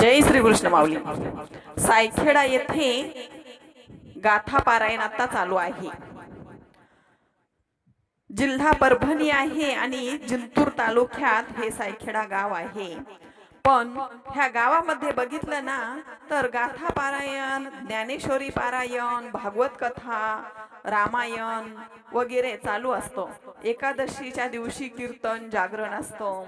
जय श्री कृष्ण माऊली. सायखेडा येथे गाथा पारायण आता चालू आहे. जिल्हा परभणी आहे आणि जिंतूर तालुक्यात हे सायखेडा गाव आहे. पण ह्या गावामध्ये बघितलं ना तर गाथा पारायण ज्ञानेश्वरी पारायण भागवत कथा रामायण वगैरे चालू असतो. एकादशीच्या दिवशी कीर्तन जागरण असतं.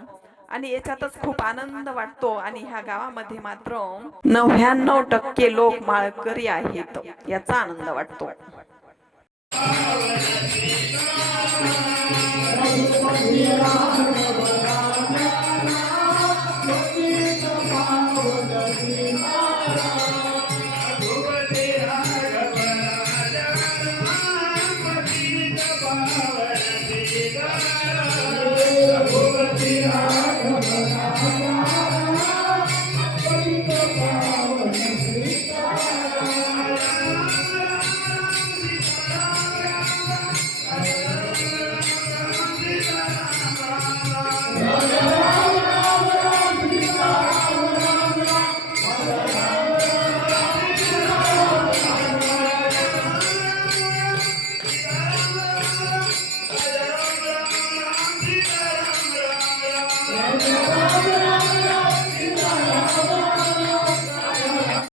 आणि याच्यातच खूप आनंद वाटतो आणि ह्या गावामध्ये मात्र नव्याण्णव टक्के लोक माळकरी आहेत याचा आनंद वाटतो Yeah. Amém. Música